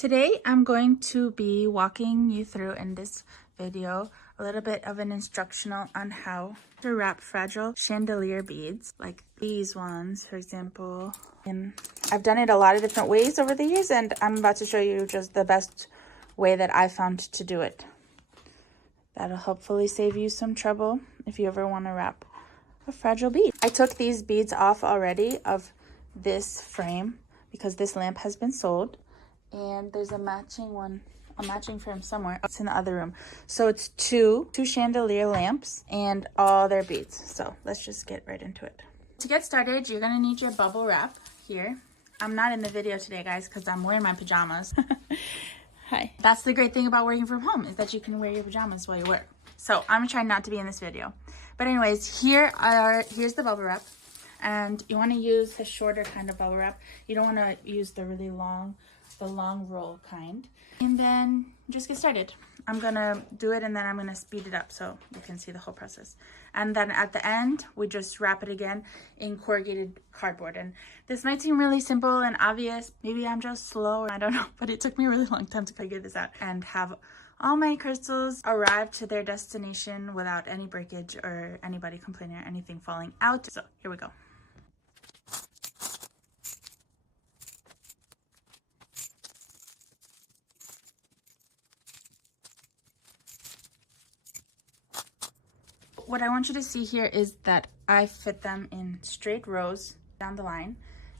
Today I'm going to be walking you through in this video a little bit of an instructional on how to wrap fragile chandelier beads like these ones, for example. And I've done it a lot of different ways over the years, and I'm about to show you just the best way that I found to do it. That'll hopefully save you some trouble if you ever want to wrap a fragile bead. I took these beads off already of this frame because this lamp has been sold. And there's a matching frame somewhere. It's in the other room. So it's two chandelier lamps and all their beads. So let's just get right into it. To get started, you're gonna need your bubble wrap here. I'm not in the video today, guys, because I'm wearing my pajamas. Hi. That's the great thing about working from home, is that you can wear your pajamas while you work. So I'm trying not to be in this video. But anyways, here's the bubble wrap. And you wanna use the shorter kind of bubble wrap. You don't wanna use the really long, the long roll kind. And then just get started. I'm gonna do it and then I'm gonna speed it up so you can see the whole process. And then at the end, we just wrap it again in corrugated cardboard. And this might seem really simple and obvious. Maybe I'm just slow, I don't know, but it took me a really long time to figure this out and have all my crystals arrive to their destination without any breakage or anybody complaining or anything falling out. So here we go. What I want you to see here is that I fit them in straight rows down the line,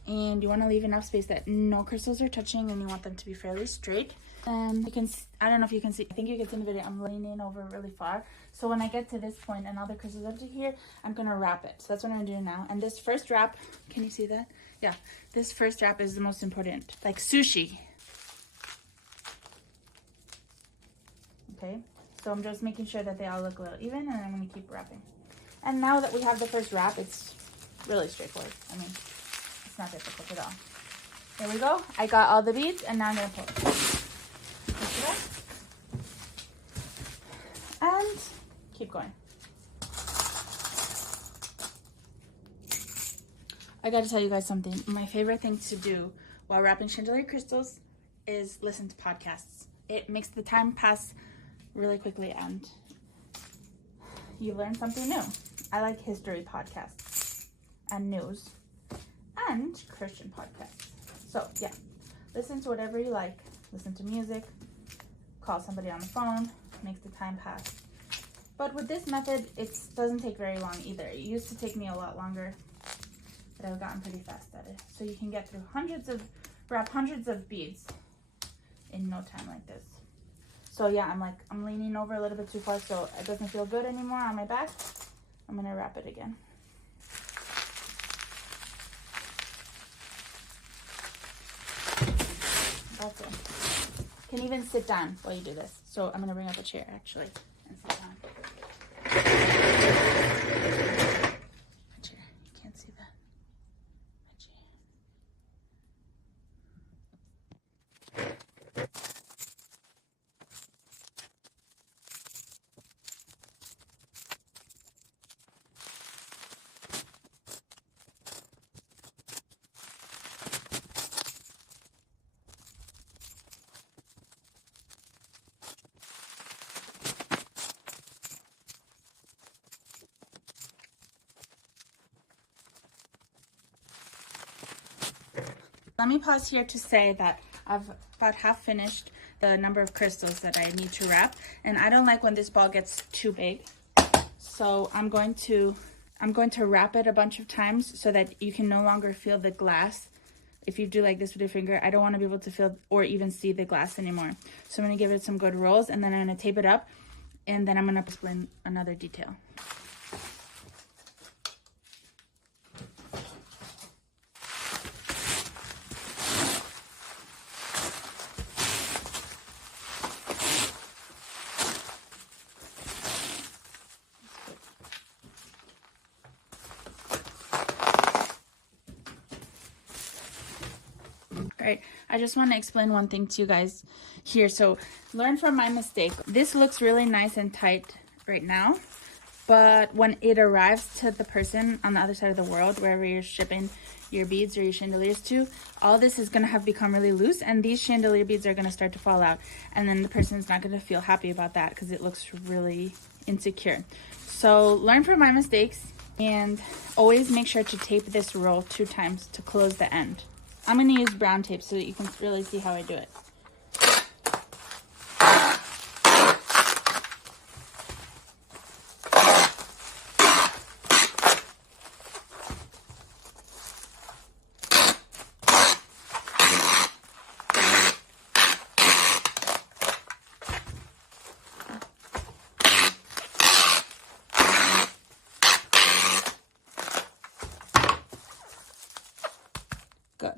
and you want to leave enough space that no crystals are touching, and you want them to be fairly straight. And you can, I don't know if you can see, I think you can see in the video, I'm leaning over really far. So when I get to this point and all the crystals up to here, I'm gonna wrap it. So that's what I'm gonna do now. And this first wrap, can you see that? Yeah, this first wrap is the most important, like sushi. Okay. So I'm just making sure that they all look a little even, and I'm going to keep wrapping. And now that we have the first wrap, it's really straightforward. I mean, it's not difficult at all. There we go. I got all the beads, and now I'm going to pull it. And keep going. I got to tell you guys something. My favorite thing to do while wrapping chandelier crystals is listen to podcasts. It makes the time pass really quickly and you learn something new. I like history podcasts and news and Christian podcasts. So yeah, listen to whatever you like. Listen to music, call somebody on the phone, makes the time pass. But with this method, it doesn't take very long either. It used to take me a lot longer, but I've gotten pretty fast at it. So you can get through wrap hundreds of beads in no time like this. So yeah, I'm leaning over a little bit too far, so it doesn't feel good anymore on my back. I'm gonna wrap it again. That's it. You can even sit down while you do this. So I'm gonna bring up a chair actually and sit down. A chair, you can't see that. A chair. Let me pause here to say that I've about half finished the number of crystals that I need to wrap, and I don't like when this ball gets too big. So I'm going to wrap it a bunch of times so that you can no longer feel the glass. If you do like this with your finger, I don't want to be able to feel or even see the glass anymore. So I'm going to give it some good rolls, and then I'm going to tape it up, and then I'm going to explain another detail. Right, I just want to explain one thing to you guys here. So learn from my mistake. This looks really nice and tight right now, but when it arrives to the person on the other side of the world, wherever you're shipping your beads or your chandeliers to, all this is going to have become really loose, and these chandelier beads are going to start to fall out, and then the person's not going to feel happy about that because it looks really insecure. So learn from my mistakes, and always make sure to tape this roll 2 times to close the end. I'm going to use brown tape so that you can really see how I do it. Good.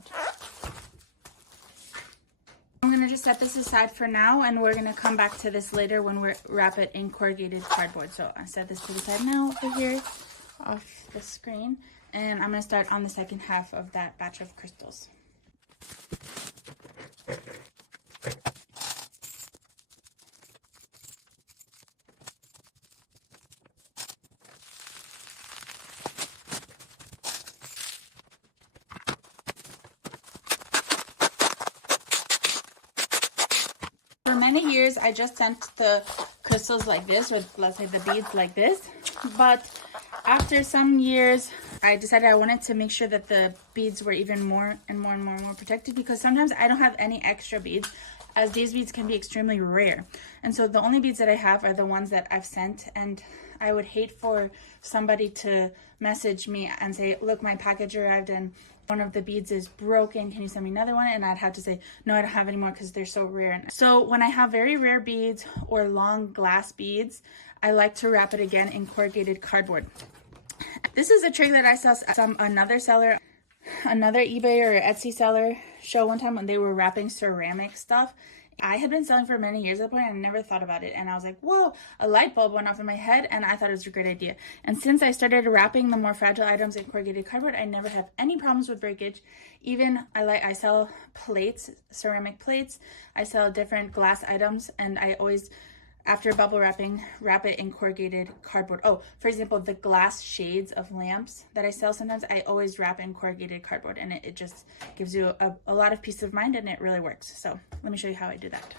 I'm going to just set this aside for now, and we're going to come back to this later when we wrap it in corrugated cardboard. So I set this to the side now over here off the screen, and I'm going to start on the second half of that batch of crystals. For many years, I just sent the crystals like this, or let's say the beads like this. But after some years, I decided I wanted to make sure that the beads were even more and more protected, because sometimes I don't have any extra beads, as these beads can be extremely rare. And so the only beads that I have are the ones that I've sent, and I would hate for somebody to message me and say, look, my package arrived and one of the beads is broken, can you send me another one? And I'd have to say, no, I don't have any more because they're so rare. So when I have very rare beads or long glass beads, I like to wrap it again in corrugated cardboard. This is a trick that I saw another eBay or Etsy seller show one time when they were wrapping ceramic stuff. I had been selling for many years at that point, and I never thought about it. And I was like, whoa, a light bulb went off in my head, and I thought it was a great idea. And since I started wrapping the more fragile items in corrugated cardboard, I never have any problems with breakage. Even I sell plates, ceramic plates. I sell different glass items, and I always, after bubble wrapping, wrap it in corrugated cardboard. Oh, for example, the glass shades of lamps that I sell sometimes, I always wrap in corrugated cardboard, and it just gives you a lot of peace of mind, and it really works. So let me show you how I do that.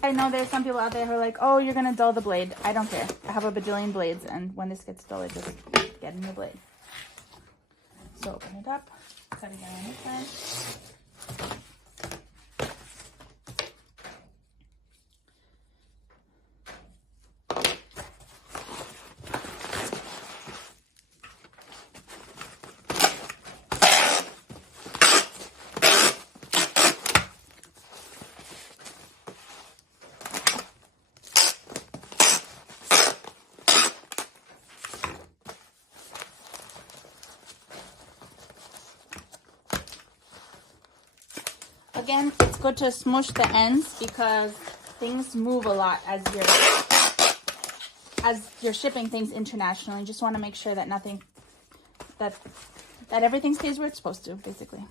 I know there's some people out there who are like, oh, you're gonna dull the blade. I don't care. I have a bajillion blades, and when this gets dull, I just get a new blade. So open it up, cut it down on this side. Again, it's good to smush the ends because things move a lot as you're shipping things internationally. You just want to make sure that that everything stays where it's supposed to, basically.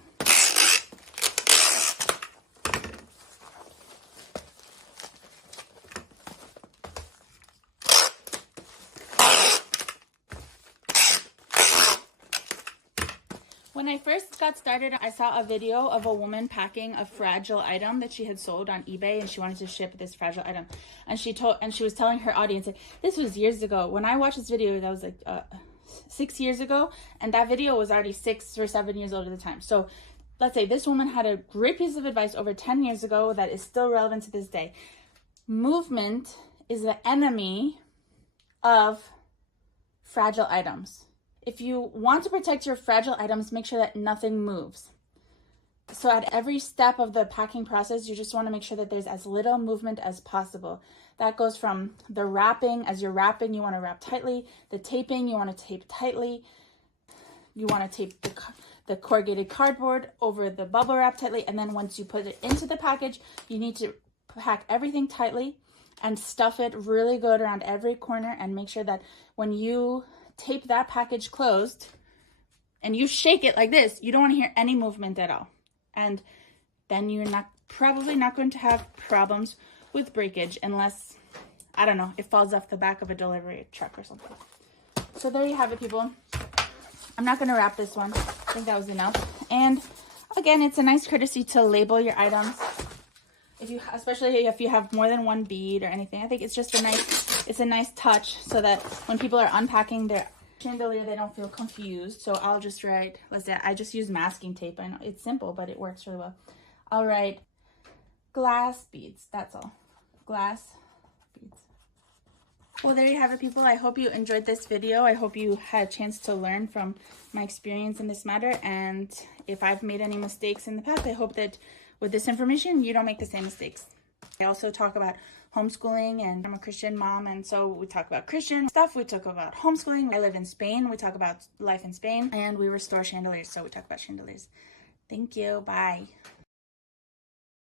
When I first got started, I saw a video of a woman packing a fragile item that she had sold on eBay, and she wanted to ship this fragile item. And she was telling her audience, like, this was years ago. When I watched this video, that was like 6 years ago, and that video was already 6 or 7 years old at the time. So let's say this woman had a great piece of advice over 10 years ago that is still relevant to this day. Movement is the enemy of fragile items. If you want to protect your fragile items, make sure that nothing moves. So at every step of the packing process, you just want to make sure that there's as little movement as possible. That goes from the wrapping. As you're wrapping, you want to wrap tightly. The taping, you want to tape tightly. You want to tape the corrugated cardboard over the bubble wrap tightly. And then once you put it into the package, you need to pack everything tightly and stuff it really good around every corner, and make sure that when you tape that package closed and you shake it like this, you don't want to hear any movement at all. And then you're not probably not going to have problems with breakage unless, I don't know, it falls off the back of a delivery truck or something. So there you have it, people. I'm not going to wrap this one. I think that was enough. And again, it's a nice courtesy to label your items. Especially if you have more than one bead or anything. I think it's just a nice touch so that when people are unpacking their chandelier, they don't feel confused. So I'll just write, I just use masking tape. I know it's simple, but it works really well. I'll write glass beads. That's all. Glass beads. Well, there you have it, people. I hope you enjoyed this video. I hope you had a chance to learn from my experience in this matter. And if I've made any mistakes in the past, I hope that with this information, you don't make the same mistakes. I also talk about homeschooling, and I'm a Christian mom, and so we talk about Christian stuff. We talk about homeschooling. I live in Spain. We talk about life in Spain, and we restore chandeliers, so we talk about chandeliers. Thank you. Bye.